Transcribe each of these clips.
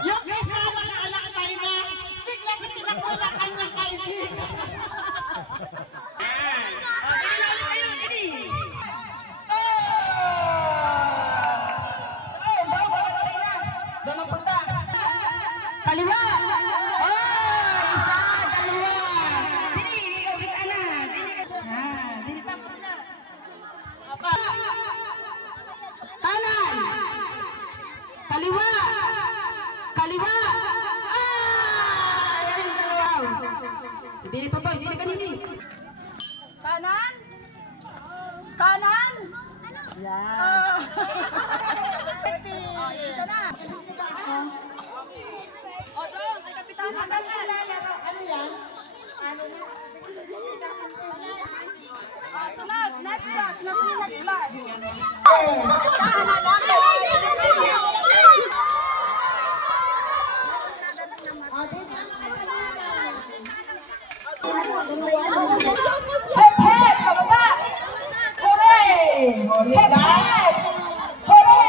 Yung isa mga anak tayo na, biglang tinakbo na kanyang kaibigan. Kaliwa! Isa, dalawa! Dili, ikaw bigyan na. Dili pa po na. Kanan! Kaliwa! Kaliwa! Ayan yung dalawa. Hindi nito to, hindi na kanini. Kanan? Kanan? Yan. Isa na. O doon, kay Kapitana na yan. Ano yan? Sunod, next batch. Nasa yung next batch. Hep, hep, pababa! Hooray! Hep, hep! Hooray!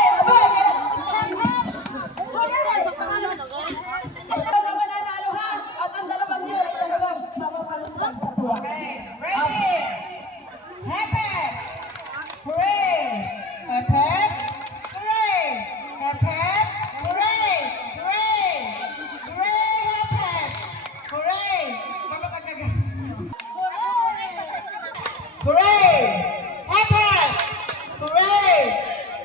Ang mananalo ha! At ang dalawang niyo ay talagang mapapalustan sa tuwa. Ready? Hep, hep! Hooray! Hep, hep! Hooray! Hep, hep! Hooray! Hooray! Hooray! Hep, hep! Hooray! Papatagaga. Hooray! Hep, hep! Hooray!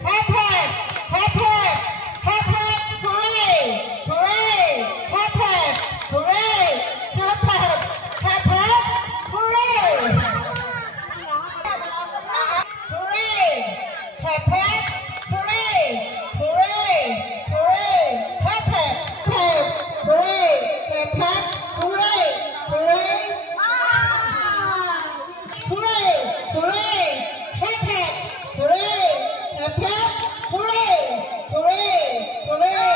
Hep, hep! Hep, hep! Hep, hep! Hooray! Hooray! Hep, hep! Hooray! Hep, hep! Hep, hep! Hooray! Hooray! Hep, hep! Hooray! Hooray! Hooray! Hep, hep! Hep! Hooray! Hep, hep! Hooray! Hooray! Hooray! Hooray! Hep, hep! Hooray! Hep, hep! Hooray! Hooray! Hooray!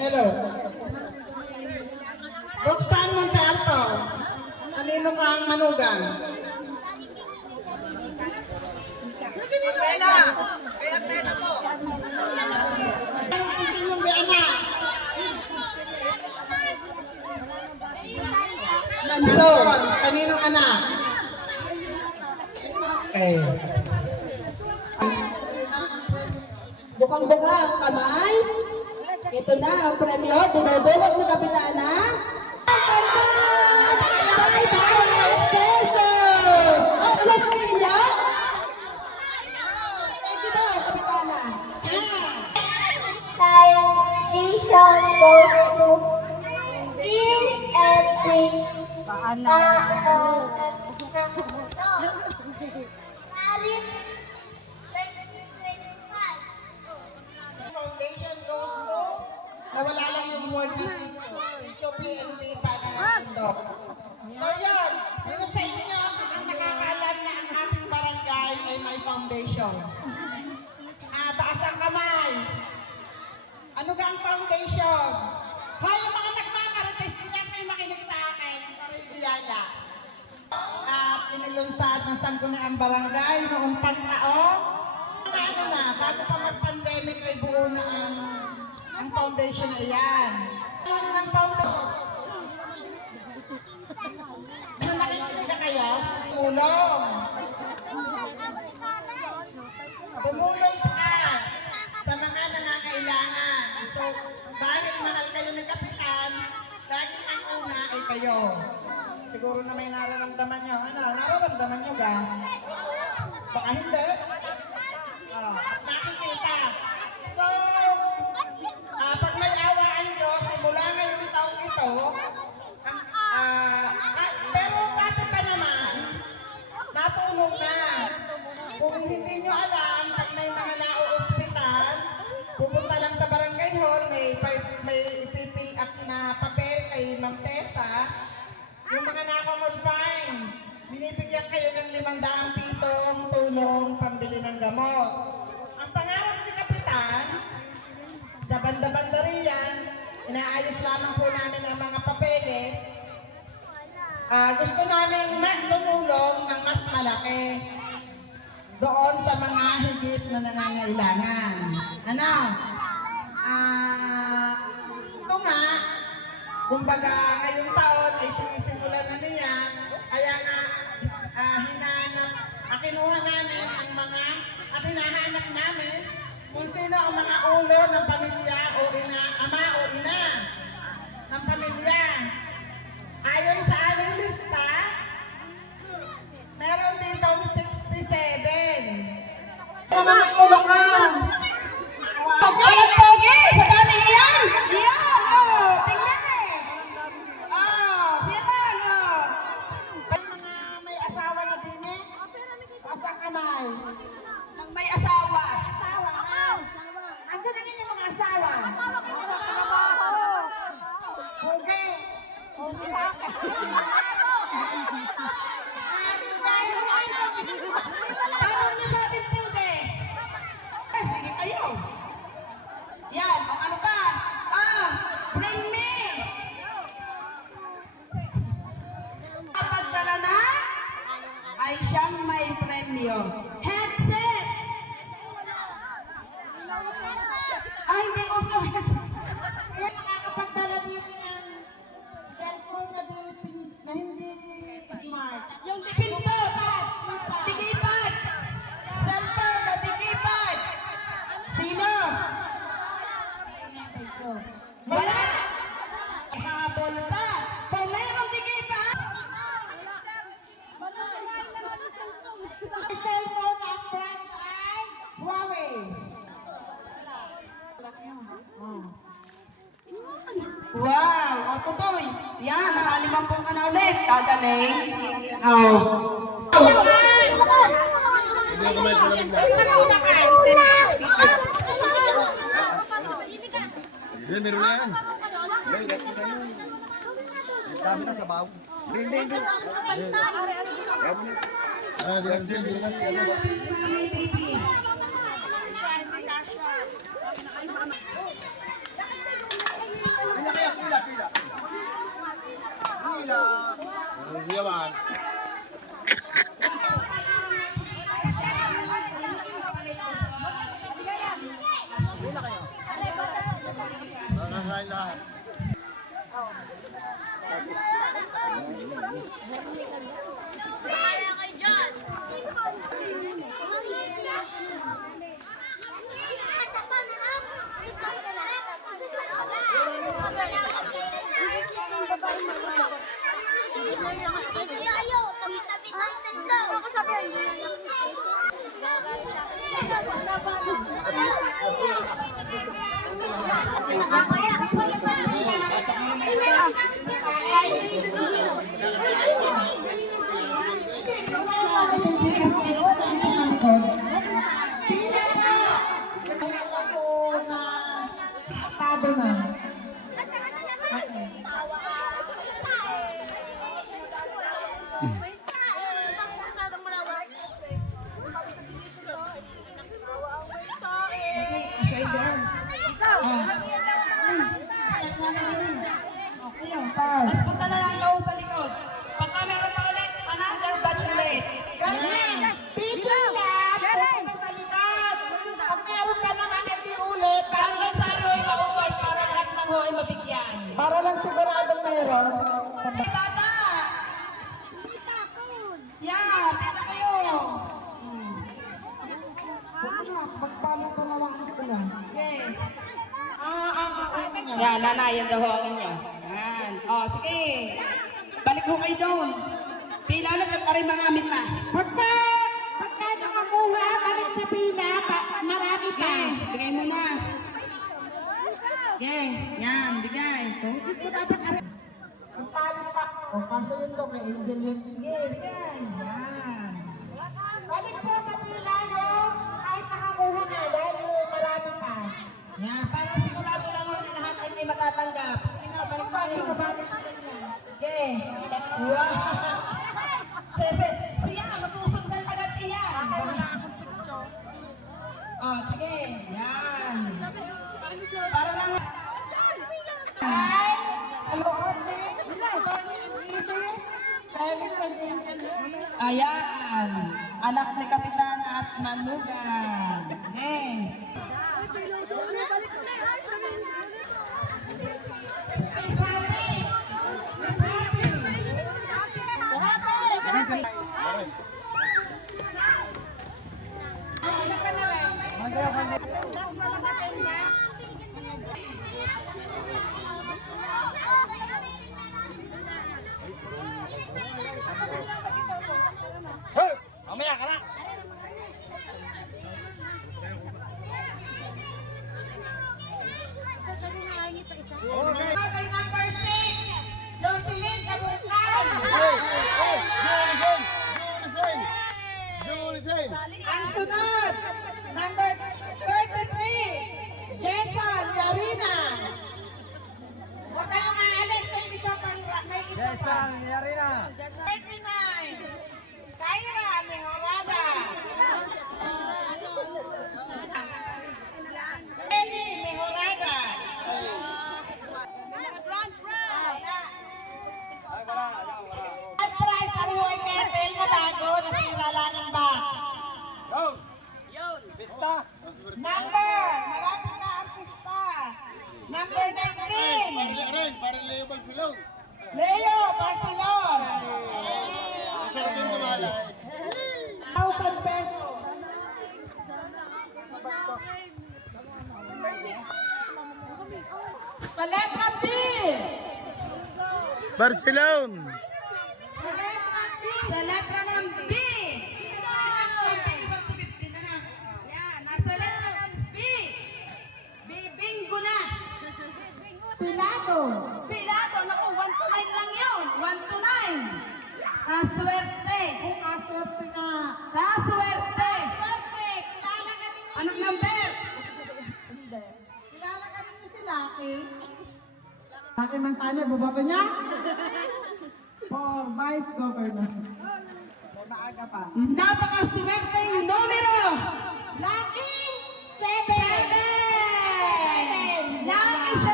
Hello. Roxanne Montalto. Kanino kang manugang? Pela. Kaya pela mo. Sinong may anak? Lanson. Kaninong anak? Okay. Bukang-buka ang kamay. Ito na ang premyo. Dinudulog ni Kapitana. 5,000 pesos! At plus million? Thank you daw, Kapitana. Foundation goes to give every Paano? Foundation goes to, nawala lang yung word na sityo PNP para ng mundo. So yun, sino sa inyo ang nakakaalam na ang ating barangay ay may foundation? Taas ang kamay. Ano ba ang foundation? Hoy, yung mga nagmamarites, niya may makinig sa akin. Ito rin si Yaya. At inilunsad ng Sangguniang Barangay noong pagtaong. Ano na, bago pa mag-pandemic ay buo na ang foundation na yan. Ano na ng foundation? Nakikinig na kayo? Tulong. tumulong sa mga nangangailangan. So, dahil mahal kayo ni Kapitan, laging ang una ay kayo. Siguro na may nararamdaman nyo. Ano, nararamdaman nyo ga? Baka hindi. Nakikita. So, pag may awa ang Diyos, simula ngayong taong ito, pero dati pa naman, natulong na. Kung hindi nyo alam, pag may mga nao-ospital, pupunta lang sa barangay hall, may ipipick up na papel kay Ma'am Tessa. Yung mga nakakonfine, binibigyan kayo ng 500 pisong tulong pambili ng gamot. Ang pangarap ni Kapitan, sa banda-banda riyan, inaayos lamang po namin ang mga papeles. Gusto namin tumulong ng mas malaki doon sa mga higit na nangangailangan. Ano? Ito nga, kumbaga ngayong taon ay sinisimulan na niya, kaya nga kinuha namin ang mga at hinahanap namin kung sino ang mga ulo ng pamilya o ama o ina ng pamilya. Ayon sa aming lista, meron ditong 67. Mga kulungan. Ayan, Pogi! Sa dami yan! Yan! Oh, tingnan eh! Oh, siyan oh! Mga may asawa na din eh. Asang kamay. Ang may asawa. Asawa. Asan na yung mga asawa? Okay. Paano niya sabi Pogi? Sige kayo. Yan, ang ano pa? Bring me! Kapag dala na, ay siyang may premyo. Headset! Hindi uso headset. Kaya nakakapagdala dito ng cellphone na hindi smart. Yung dipintot! Digipad! Cellphone na digipad! Sino? Wala! Habol pa! Kung meron digipad! Ang cellphone ang brand ay Huawei. Wow! O, tutoy! Yan, nakalimang ka na ulit. Kagaling. Oh. Yan, meron na yan. Dami na sa baw. Hindi. Yaman. Lahat. Tapos punta na lang daw sa Magpalo ko na lang ko lang. Okay. Ano? Yan, nanayan daw ho ang inyo. Yan. O, sige. Balik ho kayo doon. Pila na rin marami pa. Pagka nakakuha, balik sa pila, marami pa. Okay, bigay mo na. Okay, yan, bigay. Ang palit pa. O, kaso yun daw, may angel yun. Sige, bigay. Yan. Balik po sa pila yung kahit nakakuha na dahil marami pa. Yan, para sigurado lang ho na lahat ay may matatanggap. Balik pa Balik rin. ko, balik ko. Okay. Wow! Siya, matusundan agad iya. Oh, sige. Yan. Para lang. Ay! Aloon din. Ito ni Isis. Balik sa din. Ayan. Anak ni Kapitan at Manugan. Okay. Hoy! Mamaya ka na! Okay! Kay number 6, Jocelyn Kabungkan. Hey! Hey! Julisan! Julisan! Julisan! Ang sunod, number 33, Jason Yarina. Huwag kayong aalis, may isa pang Yari na! 39, Kyra Mejorada. Eli Mejorada. At prize Aruhoy Kettle na bago, nasira lang ang box. Yun! Pista! Number, malapit na ang pista. Number 19, Parang Leo Balsilog. Leo Barcelon. Masarap yung lumalay. 1,000 pesos. Sa letra B. Barcelon! Sa letra B. Sa letra ng B. Yan, nasa letra ng B. Bibinggo na. Pilato. Pilato, naku, 1 to 9 lang yun. 1 to 9. Kaswerte. Kung aswerte nga. Kaswerte. Swerte. Kilala ka rin Anong number? Kilala ka rin si Lucky. Lucky Manzano, buboto niya? For Vice Governor. May maaga pa. Napakaswerteng numero. Lucky 7. 7. Lucky 7.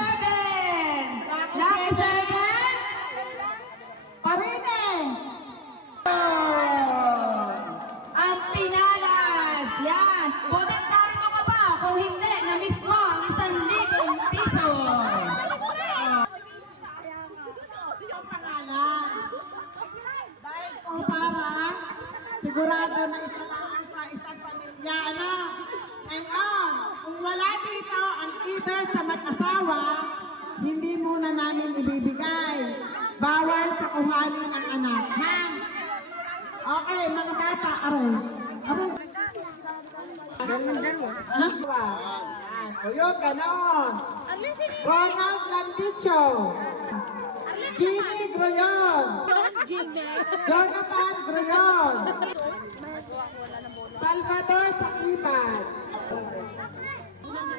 Lucky 7. Parine. Ang pinalad. Yan. Butit narito ka ba? Kung hindi, na-miss mo ang 1,000 piso. Ang pangalan. Dahil po para sigurado na isa lang sa isang pamilya. Ano? Ngayon, kung wala dito ang either sa mag-asawa, hindi muna namin ibibigay. Bawal sa kuhanin ng anak. Ha? Okay, mga bata, aray. Aray. Ha? Yan. O yun, ganon. Ronald Landicho. Jimmy Groyon. Jonathan Groyon. Salvador Sakipan.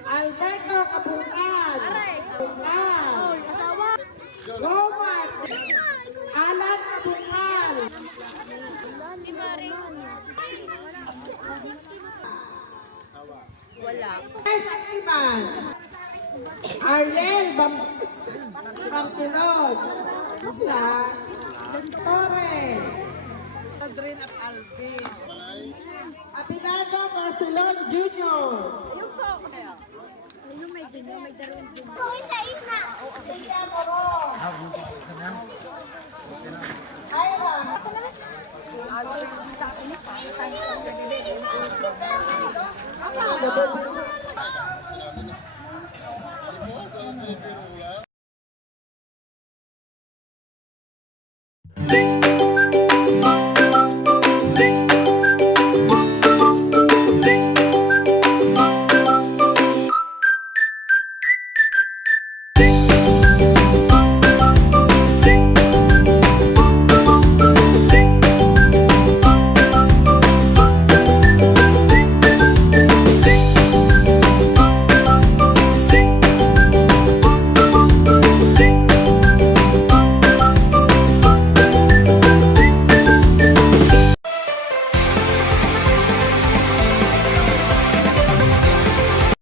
Alberto Kabungkan. Kabungkan. Romart. Alan Kabungkan. Wala. Sakipan. Ariel Barcelon. Wala. Torre. Adrin at Alvin. Abelardo Barcelon Jr. Tia Moron. Ira. Double.